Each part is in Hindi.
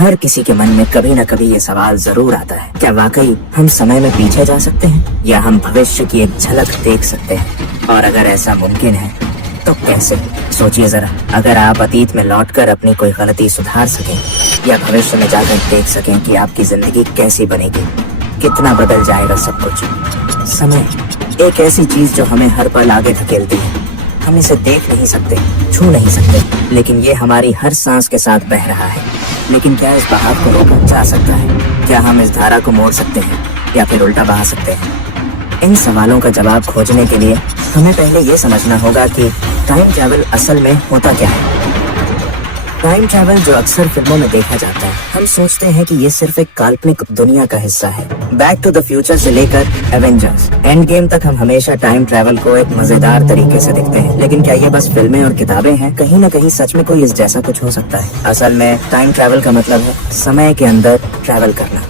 हर किसी के मन में कभी न कभी ये सवाल जरूर आता है, क्या वाकई हम समय में पीछे जा सकते हैं या हम भविष्य की एक झलक देख सकते हैं? और अगर ऐसा मुमकिन है तो कैसे? सोचिए जरा, अगर आप अतीत में लौटकर अपनी कोई गलती सुधार सकें या भविष्य में जाकर देख सकें कि आपकी जिंदगी कैसी बनेगी, कितना बदल जाएगा सब कुछ। समय एक ऐसी चीज जो हमें हर पल आगे धकेलती है। हम इसे देख नहीं सकते, छू नहीं सकते, लेकिन ये हमारी हर सांस के साथ बह रहा है। लेकिन क्या इस बहाव को रोका जा सकता है? क्या हम इस धारा को मोड़ सकते हैं या फिर उल्टा बहा सकते हैं? इन सवालों का जवाब खोजने के लिए हमें पहले ये समझना होगा कि टाइम ट्रैवल असल में होता क्या है। टाइम ट्रैवल जो अक्सर फिल्मों में देखा जाता है, हम सोचते हैं कि ये सिर्फ एक काल्पनिक दुनिया का हिस्सा है। बैक टू द फ्यूचर से लेकर एवेंजर्स एंड गेम तक हम हमेशा टाइम ट्रैवल को एक मजेदार तरीके से देखते हैं। लेकिन क्या ये बस फिल्में और किताबें हैं? कहीं न कहीं सच में कोई इस जैसा कुछ हो सकता है। असल में टाइम ट्रैवल का मतलब है समय के अंदर ट्रैवल करना,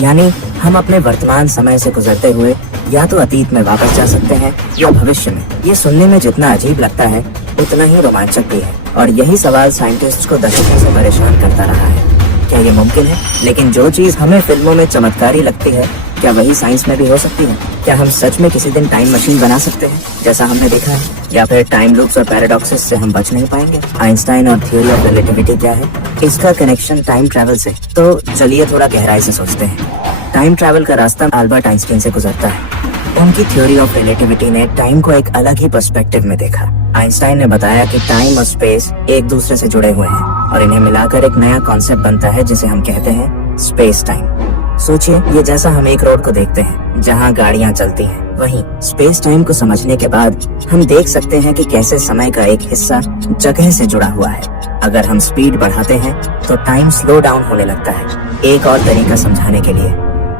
यानी हम अपने वर्तमान समय से गुजरते हुए या तो अतीत में वापस जा सकते हैं या भविष्य में। ये सुनने में जितना अजीब लगता है उतना ही रोमांचक भी है, और यही सवाल साइंटिस्ट को दशकों से परेशान करता रहा है। क्या ये मुमकिन है? लेकिन जो चीज हमें फिल्मों में चमत्कारी लगती है, क्या वही साइंस में भी हो सकती है? क्या हम सच में किसी दिन टाइम मशीन बना सकते हैं जैसा हमने देखा है, या फिर टाइम लूप्स और पैराडॉक्सेस से हम बच नहीं पाएंगे? आइंस्टाइन और थ्योरी ऑफ रिलेटिविटी क्या है, इसका कनेक्शन टाइम ट्रैवल से? तो चलिए थोड़ा गहराई से सोचते हैं। टाइम ट्रैवल का रास्ता अल्बर्ट आइंस्टाइन से गुजरता है। उनकी थ्योरी ऑफ रिलेटिविटी ने टाइम को एक अलग ही पर्सपेक्टिव में देखा। आइंस्टाइन ने बताया कि टाइम और स्पेस एक दूसरे से जुड़े हुए हैं और इन्हें मिलाकर एक नया कॉन्सेप्ट बनता है जिसे हम कहते हैं स्पेस टाइम। सोचिए, ये जैसा हम एक रोड को देखते हैं जहाँ गाड़ियाँ चलती हैं, वहीं स्पेस टाइम को समझने के बाद हम देख सकते हैं कि कैसे समय का एक हिस्सा जगह से जुड़ा हुआ है। अगर हम स्पीड बढ़ाते हैं तो टाइम स्लो डाउन होने लगता है। एक और तरीका समझाने के लिए,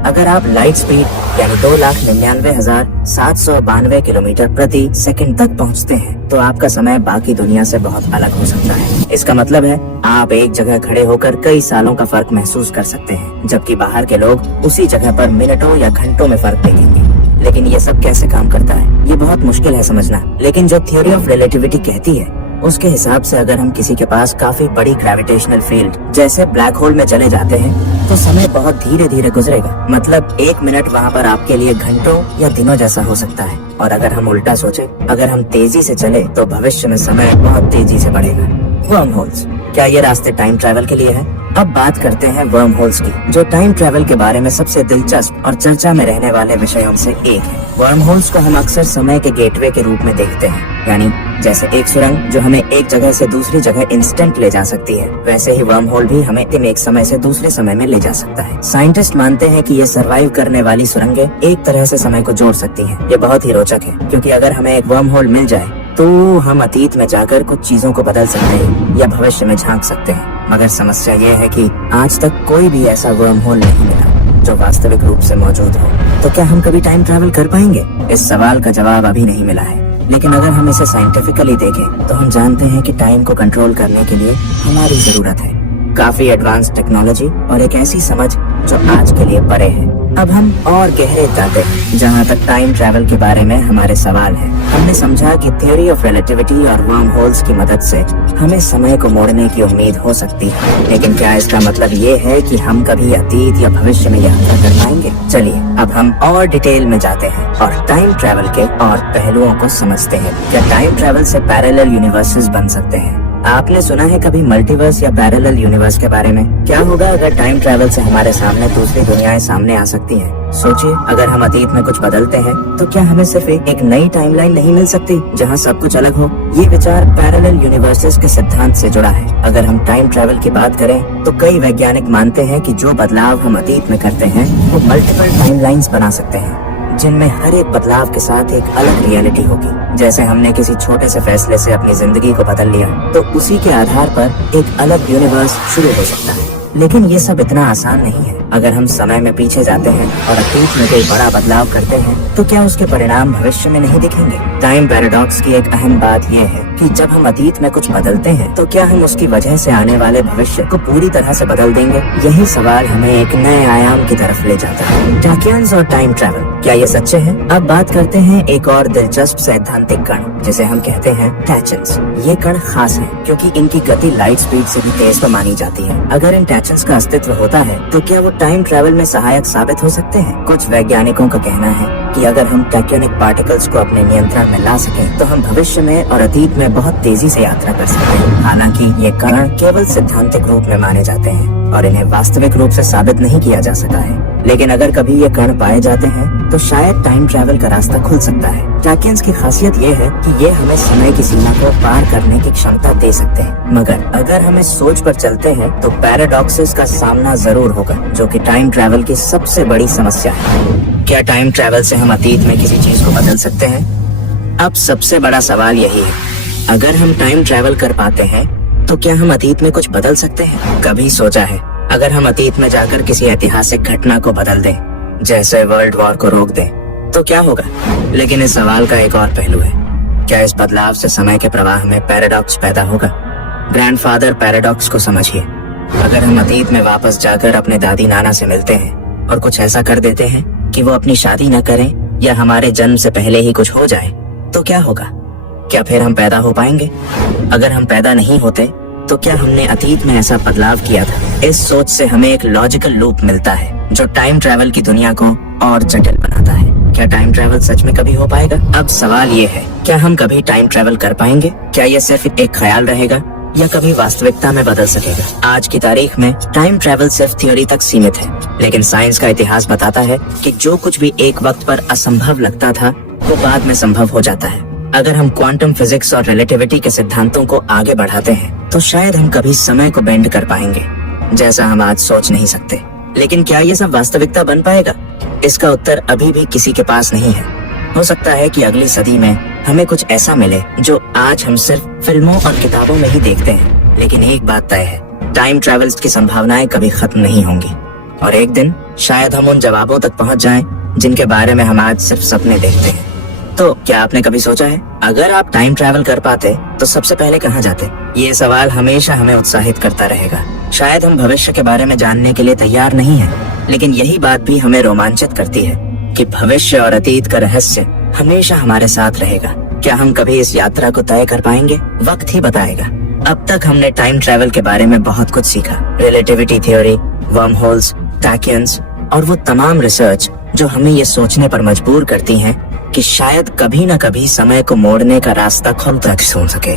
अगर आप लाइट स्पीड यानी 2,99,792 किलोमीटर प्रति सेकंड तक पहुंचते हैं तो आपका समय बाकी दुनिया से बहुत अलग हो सकता है। इसका मतलब है आप एक जगह खड़े होकर कई सालों का फर्क महसूस कर सकते हैं, जबकि बाहर के लोग उसी जगह पर मिनटों या घंटों में फर्क देखेंगे। लेकिन ये सब कैसे काम करता है, ये बहुत मुश्किल है समझना। लेकिन जो थ्योरी ऑफ रिलेटिविटी कहती है उसके हिसाब से अगर हम किसी के पास काफी बड़ी ग्रेविटेशनल फील्ड जैसे ब्लैक होल में चले जाते हैं तो समय बहुत धीरे धीरे गुजरेगा। मतलब 1 मिनट वहाँ पर आपके लिए घंटों या दिनों जैसा हो सकता है। और अगर हम उल्टा सोचे, अगर हम तेजी से चले तो भविष्य में समय बहुत तेजी से बढ़ेगा। वर्म होल्स, क्या ये रास्ते टाइम ट्रैवल के लिए है? अब बात करते हैं वर्म होल्स की, जो टाइम ट्रैवल के बारे में सबसे दिलचस्प और चर्चा में रहने वाले विषयों से एक है। वर्म होल्स को हम अक्सर समय के गेटवे के रूप में देखते हैं, यानी जैसे एक सुरंग जो हमें एक जगह से दूसरी जगह इंस्टेंट ले जा सकती है, वैसे ही वर्म होल भी हमें एक समय से दूसरे समय में ले जा सकता है। साइंटिस्ट मानते हैं कि ये सर्वाइव करने वाली सुरंगें एक तरह से समय को जोड़ सकती हैं। ये बहुत ही रोचक है, क्योंकि अगर हमें एक वर्म होल मिल जाए तो हम अतीत में जाकर कुछ चीजों को बदल सकते हैं या भविष्य में झांक सकते हैं। मगर समस्या ये है कि आज तक कोई भी ऐसा वर्म होल नहीं मिला जो वास्तविक रूप से मौजूद हो। तो क्या हम कभी टाइम ट्रैवल कर पाएंगे? इस सवाल का जवाब अभी नहीं मिला है। लेकिन अगर हम इसे साइंटिफिकली देखें तो हम जानते हैं कि टाइम को कंट्रोल करने के लिए हमारी जरूरत है काफी एडवांस टेक्नोलॉजी और एक ऐसी समझ जो आज के लिए परे है। अब हम और गहरे जाते हैं जहाँ तक टाइम ट्रैवल के बारे में हमारे सवाल है। हमने समझा कि थ्योरी ऑफ रिलेटिविटी और वर्म होल्स की मदद से हमें समय को मोड़ने की उम्मीद हो सकती है। लेकिन क्या इसका मतलब ये है कि हम कभी अतीत या भविष्य में यात्रा कर पाएंगे? चलिए अब हम और डिटेल में जाते हैं और टाइम ट्रैवल के और पहलुओं को समझते हैं। क्या टाइम ट्रैवल से पैरेलल यूनिवर्सेस बन सकते हैं? आपने सुना है कभी मल्टीवर्स या पैरेलल यूनिवर्स के बारे में? क्या होगा अगर टाइम ट्रैवल से हमारे सामने दूसरी दुनियाएं सामने आ सकती हैं? सोचिए, अगर हम अतीत में कुछ बदलते हैं तो क्या हमें सिर्फ एक नई टाइमलाइन नहीं मिल सकती जहां सब कुछ अलग हो? ये विचार पैरेलल यूनिवर्सेस के सिद्धांत से जुड़ा है। अगर हम टाइम ट्रैवल की बात करें तो कई वैज्ञानिक मानते हैं कि जो बदलाव हम अतीत में करते हैं वो मल्टीपल टाइमलाइंस बना सकते हैं, जिनमें हर एक बदलाव के साथ एक अलग रियलिटी होगी। जैसे हमने किसी छोटे से फैसले से अपनी जिंदगी को बदल लिया तो उसी के आधार पर एक अलग यूनिवर्स शुरू हो सकता है। लेकिन ये सब इतना आसान नहीं है। अगर हम समय में पीछे जाते हैं और अतीत में कोई बड़ा बदलाव करते हैं तो क्या उसके परिणाम भविष्य में नहीं दिखेंगे? टाइम पैराडॉक्स की एक अहम बात यह है कि जब हम अतीत में कुछ बदलते हैं तो क्या हम उसकी वजह से आने वाले भविष्य को पूरी तरह से बदल देंगे? यही सवाल हमें एक नए आयाम की तरफ ले जाता है। टाकियंस और टाइम ट्रैवल, क्या ये सच्चे हैं? अब बात करते हैं एक और दिलचस्प सैद्धांतिक कण जिसे हम कहते हैं टैचन्स। ये कण खास है क्योंकि इनकी गति लाइट स्पीड से भी तेज मानी जाती है। अगर इन इमेजिनेशंस का अस्तित्व होता है तो क्या वो टाइम ट्रैवल में सहायक साबित हो सकते हैं? कुछ वैज्ञानिकों का कहना है कि अगर हम टैक्योनिक पार्टिकल्स को अपने नियंत्रण में ला सकें तो हम भविष्य में और अतीत में बहुत तेजी से यात्रा कर सकते हैं। हालांकि ये कण केवल सैद्धांतिक रूप में माने जाते हैं और इन्हें वास्तविक रूप से साबित नहीं किया जा सका है, लेकिन अगर कभी ये कण पाए जाते हैं तो शायद टाइम ट्रैवल का रास्ता खुल सकता है। टैकियंस की खासियत ये है कि ये हमें समय की सीमा को पार करने की क्षमता दे सकते हैं, मगर अगर हम इस सोच पर चलते हैं तो पैराडॉक्सेस का सामना जरूर होगा, जो कि टाइम ट्रैवल की सबसे बड़ी समस्या है। क्या टाइम ट्रैवल से हम अतीत में किसी चीज को बदल सकते हैं? अब सबसे बड़ा सवाल यही है, अगर हम टाइम ट्रैवल कर पाते हैं तो क्या हम अतीत में कुछ बदल सकते हैं? कभी सोचा है अगर हम अतीत में जाकर किसी ऐतिहासिक घटना को बदल दें, जैसे वर्ल्ड वॉर को रोक दें, तो क्या होगा? लेकिन इस सवाल का एक और पहलू है, क्या इस बदलाव से समय के प्रवाह में पैराडॉक्स पैदा होगा? ग्रैंडफादर पैराडॉक्स को समझिए। अगर हम अतीत में वापस जाकर अपने दादी नाना से मिलते हैं और कुछ ऐसा कर देते हैं कि वो अपनी शादी न करें या हमारे जन्म से पहले ही कुछ हो जाए, तो क्या होगा? क्या फिर हम पैदा हो पाएंगे? अगर हम पैदा नहीं होते तो क्या हमने अतीत में ऐसा बदलाव किया था? इस सोच से हमें एक लॉजिकल लूप मिलता है जो टाइम ट्रैवल की दुनिया को और जटिल बनाता है। क्या टाइम ट्रैवल सच में कभी हो पाएगा? अब सवाल ये है, क्या हम कभी टाइम ट्रैवल कर पाएंगे? क्या ये सिर्फ एक ख्याल रहेगा या कभी वास्तविकता में बदल सकेगा? आज की तारीख में टाइम ट्रैवल सिर्फ थ्योरी तक सीमित है, लेकिन साइंस का इतिहास बताता है कि जो कुछ भी एक वक्त पर असंभव लगता था वो बाद में संभव हो जाता है। अगर हम क्वांटम फिजिक्स और रिलेटिविटी के सिद्धांतों को आगे बढ़ाते हैं तो शायद हम कभी समय को बेंड कर पाएंगे, जैसा हम आज सोच नहीं सकते। लेकिन क्या ये सब वास्तविकता बन पाएगा? इसका उत्तर अभी भी किसी के पास नहीं है। हो सकता है कि अगली सदी में हमें कुछ ऐसा मिले जो आज हम सिर्फ फिल्मों और किताबों में ही देखते हैं। लेकिन एक बात तय है, टाइम ट्रैवल की संभावनाएं कभी खत्म नहीं होंगी और एक दिन शायद हम उन जवाबों तक पहुंच जाएं जिनके बारे में हम आज सिर्फ सपने देखते हैं। तो क्या आपने कभी सोचा है, अगर आप टाइम ट्रैवल कर पाते तो सबसे पहले कहाँ जाते? ये सवाल हमेशा हमें उत्साहित करता रहेगा। शायद हम भविष्य के बारे में जानने के लिए तैयार नहीं हैं, लेकिन यही बात भी हमें रोमांचित करती है कि भविष्य और अतीत का रहस्य हमेशा हमारे साथ रहेगा। क्या हम कभी इस यात्रा को तय कर पाएंगे? वक्त ही बताएगा। अब तक हमने टाइम ट्रैवल के बारे में बहुत कुछ सीखा, रिलेटिविटी थ्योरी, वर्म होल्स, टैकियंस और वो तमाम रिसर्च जो हमें ये सोचने पर मजबूर करती हैं कि शायद कभी न कभी समय को मोड़ने का रास्ता खुद तक हो सके।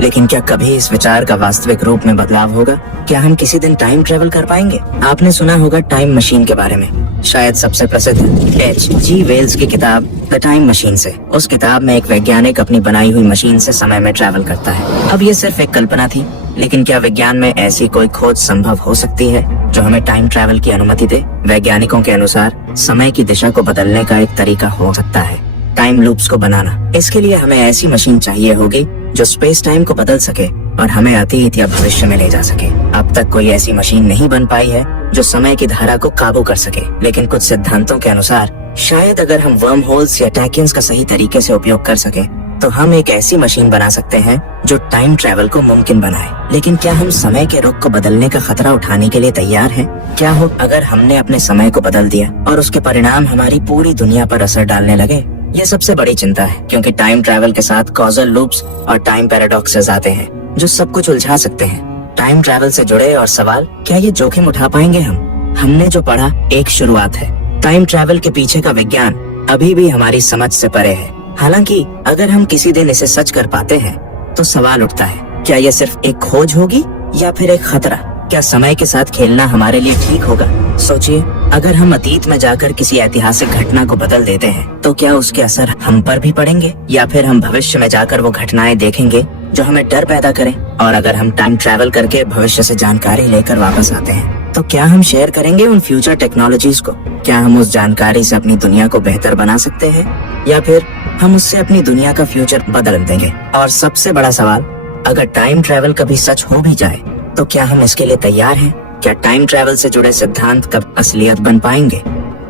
लेकिन क्या कभी इस विचार का वास्तविक रूप में बदलाव होगा? क्या हम किसी दिन टाइम ट्रैवल कर पाएंगे? आपने सुना होगा टाइम मशीन के बारे में। शायद सबसे प्रसिद्ध H.G. वेल्स की किताब द टाइम मशीन से। उस किताब में एक वैज्ञानिक अपनी बनाई हुई मशीन से समय में ट्रैवल करता है। अब ये सिर्फ एक कल्पना थी, लेकिन क्या विज्ञान में ऐसी कोई खोज संभव हो सकती है जो हमें टाइम ट्रैवल की अनुमति दे? वैज्ञानिकों के अनुसार समय की दिशा को बदलने का एक तरीका हो सकता है टाइम लूप्स को बनाना। इसके लिए हमें ऐसी मशीन चाहिए होगी जो स्पेस टाइम को बदल सके और हमें अतीत या भविष्य में ले जा सके। अब तक कोई ऐसी मशीन नहीं बन पाई है जो समय की धारा को काबू कर सके, लेकिन कुछ सिद्धांतों के अनुसार शायद अगर हम वर्म होल्स या टैकियंस का सही तरीके से उपयोग कर सके तो हम एक ऐसी मशीन बना सकते हैं जो टाइम ट्रैवल को मुमकिन बनाए। लेकिन क्या हम समय के रुख को बदलने का खतरा उठाने के लिए तैयार हैं? क्या हो अगर हमने अपने समय को बदल दिया और उसके परिणाम हमारी पूरी दुनिया पर असर डालने लगे? ये सबसे बड़ी चिंता है, क्योंकि टाइम ट्रैवल के साथ कॉजल लूप्स और टाइम पैराडॉक्सेस आते हैं जो सब कुछ उलझा सकते हैं। टाइम ट्रैवल से जुड़े और सवाल, क्या ये जोखिम उठा पाएंगे हम? हमने जो पढ़ा एक शुरुआत है। टाइम ट्रैवल के पीछे का विज्ञान अभी भी हमारी समझ से परे है। हालांकि अगर हम किसी दिन इसे सच कर पाते हैं तो सवाल उठता है, क्या ये सिर्फ एक खोज होगी या फिर एक खतरा? क्या समय के साथ खेलना हमारे लिए ठीक होगा? सोचिए, अगर हम अतीत में जाकर किसी ऐतिहासिक घटना को बदल देते हैं तो क्या उसके असर हम पर भी पड़ेंगे, या फिर हम भविष्य में जाकर वो घटनाएं देखेंगे जो हमें डर पैदा करें? और अगर हम टाइम ट्रैवल करके भविष्य से जानकारी लेकर वापस आते हैं तो क्या हम शेयर करेंगे उन फ्यूचर टेक्नोलॉजीज को? क्या हम उस जानकारी से अपनी दुनिया को बेहतर बना सकते हैं, या फिर हम उससे अपनी दुनिया का फ्यूचर बदल देंगे? और सबसे बड़ा सवाल, अगर टाइम ट्रैवल कभी सच हो भी जाए तो क्या हम इसके लिए तैयार हैं? क्या टाइम ट्रैवल से जुड़े सिद्धांत कब असलियत बन पाएंगे?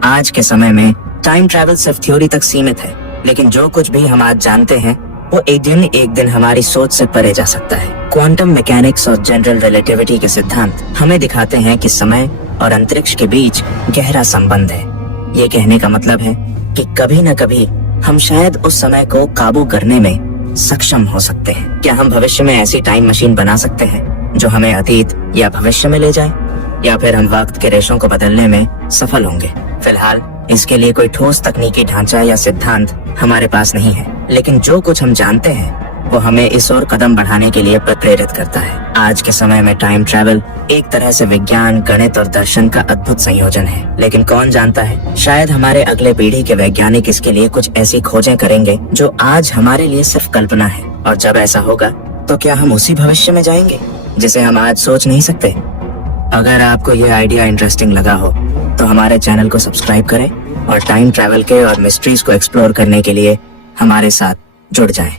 आज के समय में टाइम ट्रैवल सिर्फ थ्योरी तक सीमित है, लेकिन जो कुछ भी हम आज जानते हैं वो एक दिन हमारी सोच से परे जा सकता है। क्वांटम मैकेनिक्स और जनरल रिलेटिविटी के सिद्धांत हमें दिखाते हैं कि समय और अंतरिक्ष के बीच गहरा संबंध है। ये कहने का मतलब है कि कभी न कभी हम शायद उस समय को काबू करने में सक्षम हो सकते हैं। क्या हम भविष्य में ऐसी टाइम मशीन बना सकते हैं जो हमें अतीत या भविष्य में ले जाए? या फिर हम वक्त के रेशों को बदलने में सफल होंगे। फिलहाल इसके लिए कोई ठोस तकनीकी ढांचा या सिद्धांत हमारे पास नहीं है, लेकिन जो कुछ हम जानते हैं वो हमें इस ओर कदम बढ़ाने के लिए प्रेरित करता है। आज के समय में टाइम ट्रैवल एक तरह से विज्ञान, गणित और दर्शन का अद्भुत संयोजन है। लेकिन कौन जानता है, शायद हमारे अगले पीढ़ी के वैज्ञानिक इसके लिए कुछ ऐसी खोजें करेंगे जो आज हमारे लिए सिर्फ कल्पना है। और जब ऐसा होगा तो क्या हम उसी भविष्य में जाएंगे जिसे हम आज सोच नहीं सकते? अगर आपको ये आइडिया इंटरेस्टिंग लगा हो तो हमारे चैनल को सब्सक्राइब करें और टाइम ट्रैवल के और मिस्ट्रीज को एक्सप्लोर करने के लिए हमारे साथ जुड़ जाएं।